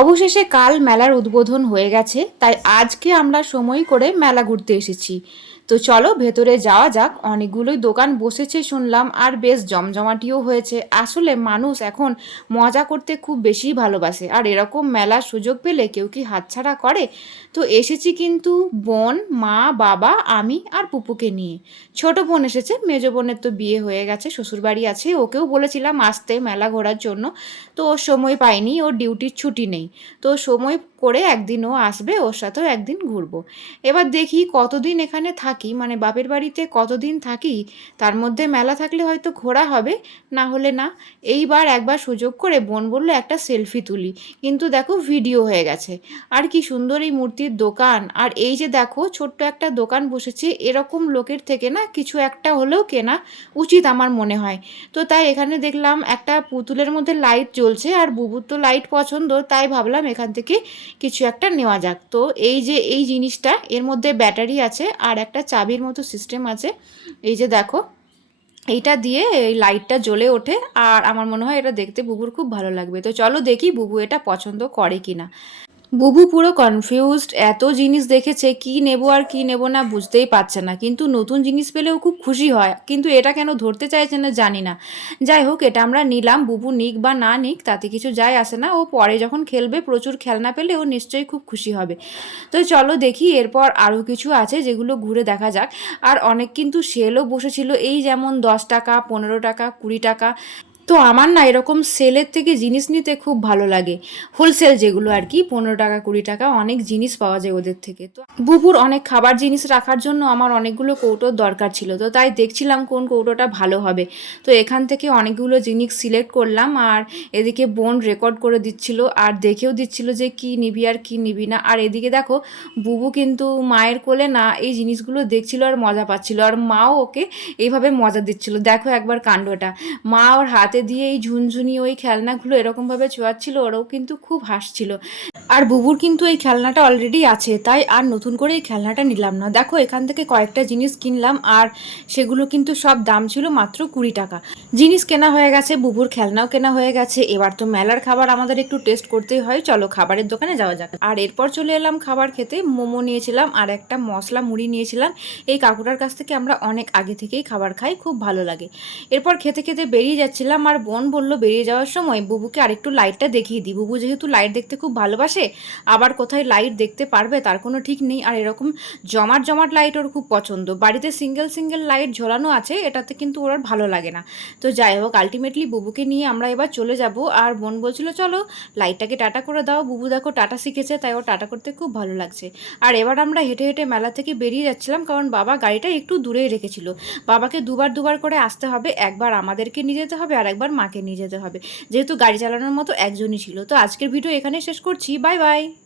অবশেষে কাল মেলার উদ্বোধন হয়ে গেছে, তাই আজকে আমরা সময় করে মেলা ঘুরতে এসেছি। তো চলো ভেতরে যাওয়া যাক। অনেকগুলোই দোকান বসেছে শুনলাম, আর বেশ জমজমাটিও হয়েছে। আসলে মানুষ এখন মজা করতে খুব বেশি ভালোবাসে, আর এরকম মেলার সুযোগ পেলে কেউ কি হাতছাড়া করে? তো এসেছি কিন্তু বোন, মা, বাবা, আমি আর পুপুকে নিয়ে। ছোট বোন এসেছে, মেজো বোনের তো বিয়ে হয়ে গেছে, শ্বশুরবাড়ি আছে, ওকেও বলেছিলাম আসতে মেলা ঘোরার জন্য। তো ওর সময় পাইনি, ওর ডিউটির ছুটি নেই। তো সময় করে একদিন ও আসবে, ওর সাথেও একদিন ঘুরবো। এবার দেখি কতদিন এখানে থাকি, মানে বাপের বাড়িতে কতদিন থাকি, তার মধ্যে মেলা থাকলে হয়তো ঘোরা হবে, না হলে না। এইবার একবার সুযোগ করে বোন বললো একটা সেলফি তুলি, কিন্তু দেখো ভিডিও হয়ে গেছে। আর কি সুন্দর এই মূর্তির দোকান, আর এই যে দেখো ছোট্ট একটা দোকান বসেছে, এরকম লোকের থেকে না কিছু একটা হলেও কেনা উচিত আমার মনে হয়। তো তাই এখানে দেখলাম একটা পুতুলের মধ্যে লাইট জ্বলছে, আর বুবুর তো লাইট পছন্দ, তাই ভাবলাম এখান থেকে কিছু একটা নেওয়া যাক। তো এই যে এই জিনিসটা, এর মধ্যে ব্যাটারি আছে আর একটা চাবির মতো সিস্টেম আছে। এই যে দেখো, এইটা দিয়ে এই লাইটটা জ্বলে ওঠে, আর আমার মনে হয় এটা দেখতে বুবুর খুব ভালো লাগবে। তো চলো দেখি বুবু এটা পছন্দ করে কিনা। বুবু পুরো কনফিউজড, এত জিনিস দেখেছে, কি নেব আর কি নেব না বুঝতেই পারছে না, কিন্তু নতুন জিনিস পেলেও খুব খুশি হয়, কিন্তু এটা কেন ধরতে চাইছে না জানি না। যাই হোক, এটা আমরা নিলাম, বুবু নিক বা না নিক তাতে কিছু যায় আসে না, ও পরে যখন খেলবে প্রচুর খেলনা পেলে ও নিশ্চয়ই খুব খুশি হবে। তো চলো দেখি এরপর আরও কিছু আছে যেগুলো ঘুরে দেখা যাক। আর অনেক কিন্তু সেলও বসেছিল, এই যেমন 10 টাকা, 15 টাকা, 20 টাকা। তো আমার না এরকম সেলের থেকে জিনিস নিতে খুব ভালো লাগে, হোলসেল যেগুলো আর কি, 15 টাকা, 20 টাকা অনেক জিনিস পাওয়া যায় ওদের থেকে। তো বুবুর অনেক খাবার জিনিস রাখার জন্য আমার অনেকগুলো কৌটোর দরকার ছিল, তো তাই দেখছিলাম কোন কৌটোটা ভালো হবে। তো এখান থেকে অনেকগুলো জিনিস সিলেক্ট করলাম, আর এদিকে বোন রেকর্ড করে দিচ্ছিল আর দেখেও দিচ্ছিল যে কি নিবি আর কি নিবি না। আর এদিকে দেখো বুবু কিন্তু মায়ের কোলে না এই জিনিসগুলো দেখছিল আর মজা পাচ্ছিল, আর মাও ওকে এইভাবে মজা দিচ্ছিল। দেখো একবার কাণ্ডটা, মা ওর হাতে দিয়ে এই ঝুনঝুনি ওই খেলনাগুলো এরকমভাবে ছোঁয়াচ্ছিল, ওরাও কিন্তু খুব হাসছিল। আর বুবুর কিন্তু এই খেলনাটা অলরেডি আছে, তাই আর নতুন করে এই খেলনাটা নিলাম না। দেখো এখান থেকে কয়েকটা জিনিস কিনলাম, আর সেগুলো কিন্তু সব দাম ছিল মাত্র 20 টাকা। জিনিস কেনা হয়ে গেছে, বুবুর খেলনাও কেনা হয়ে গেছে, এবার তো মেলার খাবার আমাদের একটু টেস্ট করতেই হয়, চলো খাবারের দোকানে যাওয়া যাক। আর এরপর চলে এলাম খাবার খেতে, মোমো নিয়েছিলাম আর একটা মশলা মুড়ি নিয়েছিলাম। এই কাকুটার কাছ থেকে আমরা অনেক আগে থেকেই খাবার খাই, খুব ভালো লাগে। এরপর খেতে খেতে বেরিয়ে যাচ্ছিলাম, আর বোন বললো বেরিয়ে যাওয়ার সময় বুবুকে আরেকটু লাইটটা দেখিয়ে দিই। বুবু যেহেতু লাইট দেখতে খুব ভালোবাসে, আবার কোথায় লাইট দেখতে পারবে তার কোনো ঠিক নেই, আর এরকম জমাট জমাট লাইট ওর খুব পছন্দ। বাড়িতে সিঙ্গেল সিঙ্গেল লাইট ঝোলানো আছে, এটাতে কিন্তু ওর ভালো লাগে না। তো যাই হোক, আলটিমেটলি বুবুকে নিয়ে আমরা এবার চলে যাব, আর বোন বলছিল চলো লাইটটাকে টাটা করে দাও। বুবু দেখো টাটা শিখেছে, তাই ও টাটা করতে খুব ভালো লাগছে। আর এবার আমরা হেঁটে হেঁটে মেলা থেকে বেরিয়ে যাচ্ছিলাম, কারণ বাবা গাড়িটা একটু দূরেই রেখেছিল। বাবাকে দুবার দুবার করে আসতে হবে, একবার আমাদেরকে নিয়ে যেতে হবে আর একবার মাকে নিয়ে যেতে হবে, যেহেতু গাড়ি চালানোর মতো একজনই ছিল। তো আজকের ভিডিও এখানে শেষ করছি, বাই বাই।